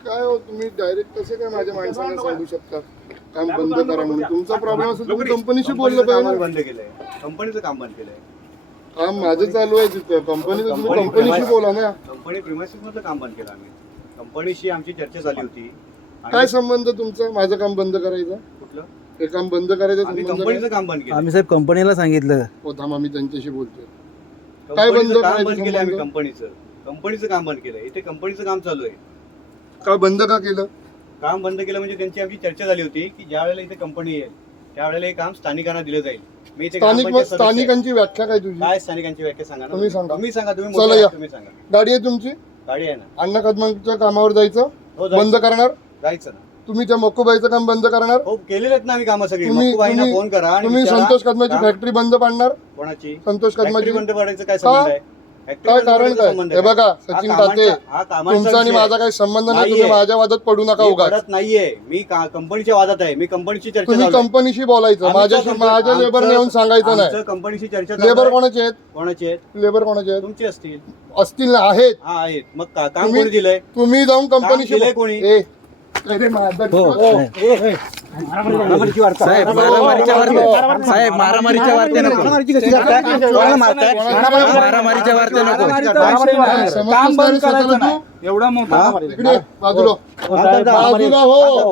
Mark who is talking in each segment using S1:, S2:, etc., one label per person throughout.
S1: काय हो तुम्ही डायरेक्ट कसे काय माझ्या माणसाला सांगू शकता काम बंद करा म्हणून? तुमचा प्रॉब्लेम असेल तुम्ही कंपनीशी बोललं पाहिजे.
S2: बंद केलंय, कंपनीचं काम बंद केलंय.
S1: काम माझं चालू आहे तिथं कंपनीचं, तुम्ही कंपनीशी बोला ना.
S2: कंपनी प्रिमायसिस मधलं काम बंद केलं आम्ही. कंपनीशी आमची चर्चा झाली होती.
S1: काय संबंध तुमचा माझं काम बंद करायचं?
S2: कुठलं
S1: हे काम बंद करायचं
S2: आम्ही
S1: संबंध
S2: कंपनीचं काम बंद केलं.
S3: आम्ही साहेब कंपनीला सांगितलं.
S1: हो थांबा मी त्यांच्याशी बोलतोय. काय बंद
S2: कंपनीचं काम
S1: करायचं
S2: बंद केलं आम्ही.
S1: संबंध?
S2: कंपनीचं काम बंद केलंय. इथे कंपनीचं काम चालू आहे.
S1: का बंद का केलं?
S2: काम बंद केलं म्हणजे त्यांची आमची चर्चा झाली होती की ज्या वेळेला इथे कंपनी येईल त्यावेळेला हे काम स्थानिकांना दिलं जाईल. मी इथे ग्रामपंचायत सदस्य आहे.
S1: स्थानिकांची व्याख्या काय तुझी?
S2: काय स्थानिकांची व्याख्या सांगा ना.
S1: तुम्ही सांगा.
S2: तुम्ही सांगा. तुम्ही
S1: चला
S2: मोठे
S1: या.
S2: आहात, तुम्ही सांगा.
S1: गाडी आहे तुमची?
S2: गाडी आहे ना.
S1: अण्णा कदमांच्या कामावर जायचं
S2: हो, जायचं.
S1: बंद करणार?
S2: जायचं ना.
S1: तुम्ही त्या मक्कोबाईचं काम बंद करणार?
S2: हो केलेले आहेत ना आम्ही कामं सगळी.
S1: तुम्ही
S2: मक्कूबाईंना फोन करा आणि
S1: तुम्ही
S2: विचारा.
S1: संतोष कदमाची
S2: काम-
S1: फॅक्टरी बंद पाडणार?
S2: कोणाची
S1: संतोष
S2: फॅक्टरी
S1: कदमाची
S2: बंद पाडायचं काय संबंध आहे? फॅक्टरी
S1: काय
S2: बंद
S1: कारण
S2: पाडायचा
S1: काय?
S2: संबंध
S1: हे
S2: आहे
S1: बघा
S2: का?
S1: सचिन
S2: हा
S1: ताते,
S2: कामांचा
S1: तुमचा आणि
S2: विषय
S1: माझा काही संबंध नाही. तुम्ही
S2: नाहीये.
S1: माझ्या वादात पडू नका
S2: मी
S1: उगाच.
S2: पडत नाहीये. मी कंपनीच्या वादात आहे. मी कंपनीची चर्चा
S1: तुम्ही
S2: चालू आहे.
S1: कंपनीशी बोलायचं,
S2: आमचं
S1: माझ्याशी
S2: कंपनी-
S1: माझ्या लेबर येऊन सांगायचं
S2: आमचं
S1: नाही.
S2: कंपनीची चर्चा चालू
S1: लेबर
S2: आहे.
S1: कोणाचे आहेत?
S2: कोणाची आहेत?
S1: लेबर कोणाचे आहेत?
S2: तुमची असतील.
S1: असतील ना, आहेत.
S2: हा आहेत. मग काम
S1: तुम्ही-
S2: कोणी दिलंय?
S1: तुम्ही जाऊन
S2: काम
S1: कंपनीशी
S2: दिलंय कोणी?
S1: अरे माझा-
S3: हो साहेब मारामारीच्या वार्ते, साहेब मारामारीच्या वार्ते नको. मारामारीच्या वार्ते नको.
S1: काम बंद करायचं नाही.
S4: एवढा मोठा
S1: इकडे बाजूला बाजूला हो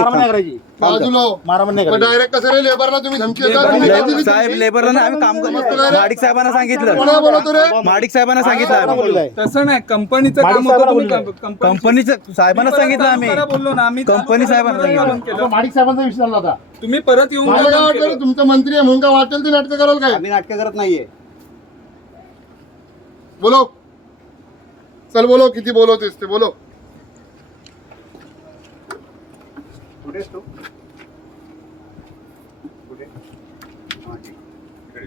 S1: बाजूला डायरेक्ट कसं रे लेबरला तुम्ही धमकी देता? तुम्ही काय दिली
S3: साहेब
S1: धमकी?
S3: लेबरला आम्ही काम माडिक साहेबांना सांगितलं.
S1: कोणाला बोलवतो रे?
S3: माडिक साहेबांना सांगितलं आम्ही.
S4: तसं नाही. कंपनीचं काम होतं. तुम्ही
S3: कंपनीचं साहेबांना सांगितलं आम्ही.
S4: बोललो ना आम्ही.
S3: कंपनी साहेबांना सांगितलं.
S5: माडिक साहेबांचा विषय झाला होता.
S4: तुम्ही परत येऊन
S1: मला काय वाटलं रे, तुमचा मंत्री आहे म्हणून काय वाटेल ते नाटकं कराल काय?
S2: आम्ही नाटकं करत नाहीये.
S1: बोलो चल बोलो, किती बोलवतेस ते बोलो.
S2: कुठेस तू? कुठे? हा, ठीक. इकडे.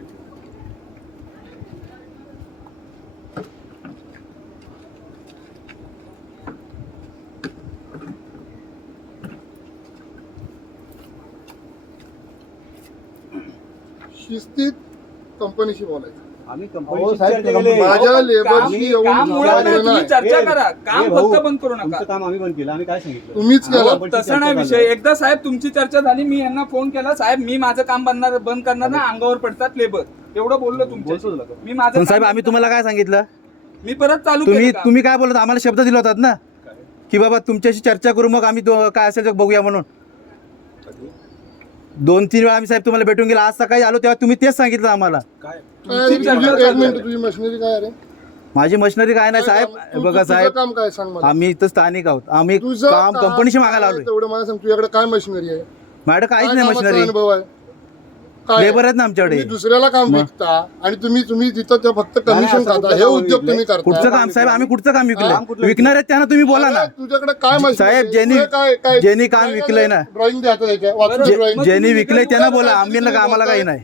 S1: शिस्तीत कंपनीशी बोलायचं.
S2: आम्ही
S5: हो,
S2: कंपनीची
S5: साहेब,
S2: चर्चा केली.
S1: माझ्या लेबरशी येऊन
S4: काम मुळात नाही,
S1: बोलायचं
S4: तुम्ही
S1: नाही.
S4: चर्चा करा.
S2: ए
S4: काम
S2: भाऊ,
S4: फक्त बंद करू नका.
S2: तुमचं काम आम्ही बंद केलं. आम्ही काय सांगितलं?
S1: तुम्हीच केलं.
S2: कंपनीची
S4: तसं
S2: चर्चा
S4: नाही
S2: चालू
S4: विषय.
S2: आहे.
S4: एकदा साहेब तुमची चर्चा झाली. मी यांना फोन केला. साहेब मी माझं काम बंद करणार ना, अंगावर पडतात लेबर. एवढं बोललो तुमच्या. मी माझं
S3: पण साहेब
S4: काम-
S3: आम्ही तुम्हाला काय सांगितलं?
S4: मी परत चालू
S3: तुम्ही
S4: केलं काम.
S3: तुम्ही काय बोलत? आम्हाला शब्द दिला होतात ना की बाबा तुमच्याशी चर्चा करू, मग आम्ही काय असेल ते बघूया म्हणून. 2-3 वेळा आम्ही साहेब तुम्हाला भेटून गेला. आज सकाळी आलो तेव्हा तुम्ही तेच सांगितलं आम्हाला.
S1: काय रे, तुझी एक मिनिट, तुझी मशिनरी काय रे?
S3: माझी मशिनरी काय नाही साहेब. बघा
S1: तुझं
S3: साहेब,
S1: काम काय सांग मला.
S3: आम्ही इथं स्थानिक आहोत. आम्ही
S1: तुझं
S3: काम
S1: काम
S3: कंपनीशी मागायला
S1: काय
S3: आलोय.
S1: तेवढं मला सांग. तुझ्याकडे काय मशिनरी आहे?
S3: माझ्याकडे काहीच
S1: काय
S3: नाही
S1: कामाचा
S3: मशिनरी.
S1: अनुभव आहे? काय
S3: लेबर आहेत ना आमच्याकडे.
S1: तुम्ही दुसऱ्याला काम विकता आणि तुम्ही तिथं ते फक्त कमिशन
S2: असं
S1: खाता.
S2: कुठलं
S1: हे
S2: काम
S1: उद्योग
S2: विकलंय?
S1: तुम्ही करता.
S3: कुठचं काम साहेब? आम्ही कुठचं काम
S2: काम
S3: विकलंय?
S2: कुठलं
S3: विकणार आहेत त्यांना तुम्ही बोला ना.
S1: अरे, तुझ्याकडे काय मशिनरी
S3: साहेब,
S1: आहे?
S3: ज्यांनी-
S1: तुझं काय
S3: ज्यांनी काम विकलंय ना.
S1: ड्रॉइंग द्या त्याच्या वाचून
S4: जे-
S1: ड्रॉइंग.
S3: ज्यांनी विकलंय त्यांना बोला. आम्हाला काही नाही.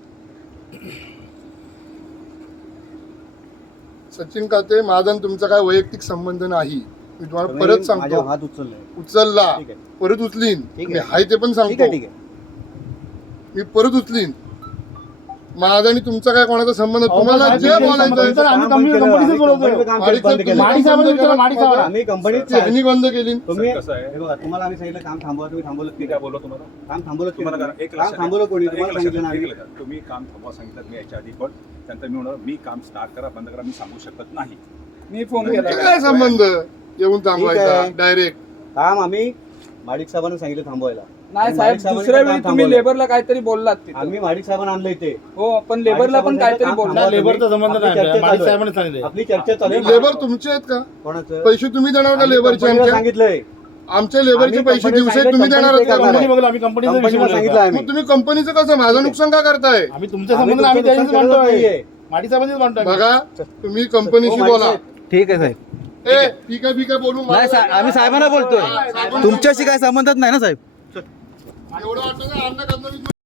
S1: सचिन काते, माझा आणि तुमचा काय वैयक्तिक संबंध नाही. मी तुम्हाला
S2: तुम्ही
S1: परत
S2: माझ्या
S1: सांगतो.
S2: हात उचललाय.
S1: उचलला
S2: ठीक आहे.
S1: परत उचलीन.
S2: ठीक
S1: मी
S2: आहे.
S1: हाय ते पण
S2: ठीक आहे,
S1: सांगतो.
S2: ठीक आहे.
S1: मी परत उचलीन. माझा आणि तुमचा काय कोणाचा संबंध? तुम्हाला
S5: साहेब,
S1: जे
S5: तुमचे
S1: बोलायचं
S5: संबंध तर आम्ही
S2: आम्ही
S5: कंपनीचंच बोलवतोय.
S2: कंपनीचं काम
S1: माडिक
S2: बंद
S1: साहेब,
S2: केलं.
S5: माडिक साहेबांनी विचारा, माडिक साहेबांना.
S2: आम्ही कंपनीत
S1: त्यांनी बंद केली.
S2: तुम्ही
S6: कसं आहे?
S2: हे बघा, तुम्हाला आम्ही सांगितलं काम थांबवा. तुम्ही थांबवलं
S6: मी काय बोललो तुम्हाला?
S2: काम थांबवलं
S6: तुम्हाला
S2: तुम्ही?
S6: एक
S2: काम
S6: लक्षात
S2: थांबवलं कोणी?
S6: एक
S2: तुम्हाला
S6: लक्षात
S2: सांगितलं ना
S6: एक
S2: आम्ही.
S6: लक्षात. तुम्ही काम थांबवा सांगितलं मी याच्या आधी, पण त्यानंतर मी म्हणलं मी काम स्टार्ट करा बंद करा मी सांगू शकत नाही.
S4: मी फोन
S1: ते
S4: केला.
S1: काय संबंध येऊन थांबवायचा
S2: आहे.
S1: डायरेक्ट?
S2: काम आम्ही माडिक साहेबांना सांगितलं थांबवायला.
S4: नाही साहेब,
S2: माडिक साहेबांनी
S4: दुसऱ्या
S2: काम
S4: वेळी तुम्ही
S2: थांबवलं.
S4: लेबरला काहीतरी बोललात तिथं.
S2: आम्ही माडिक साहेबांना आणलं इथे.
S4: हो, पण लेबरला पण काहीतरी बोलला.
S5: लेबरचा संबंध
S2: आपली
S5: नाही.
S2: चर्चा
S5: माडिक
S2: चालू आहे.
S5: साहेबांनी सांगितले.
S2: आपली चर्चा चालू आहे.
S1: लेबर तुमचे आहेत का?
S2: कोणाचं?
S1: पैसे तुम्ही देणार का
S2: आम्ही
S1: लेबरचे?
S2: कंपनीला
S1: आमच्या
S2: सांगितलंय.
S1: आमच्या लेबरचे
S2: आम्ही
S1: पैसे
S2: कंपनीला
S1: दिवसे
S2: सांगितलं,
S1: तुम्ही देणार आहात का?
S2: कंपनीला
S5: कंपनी बघलं, आम्ही कंपनीचा विषय
S2: कंपनीला सांगितलं
S5: बोलतोय.
S2: आम्ही.
S1: मग तुम्ही कंपनीचं कसं माझं नुकसान का करताय?
S5: आम्ही तुमच्या
S2: आम्ही
S5: संबंध आम्ही
S2: तुमचं
S5: त्यांच्याशी
S2: नुकसान करत
S5: म्हणतोय.
S2: नाहीये.
S5: माडिक साहेबांनीच म्हणतोय.
S1: बघा तुम्ही कंपनीशी
S2: हो, माडिक
S1: बोला.
S2: साहेब.
S3: ठीक आहे साहेब.
S1: ठीक आहे बोलू.
S3: नाही आम्ही साहेबांना बोलतोय. तुमच्याशी काय संबंधच नाही ना साहेब.
S1: एवढं वाटतं का अण्णा कदम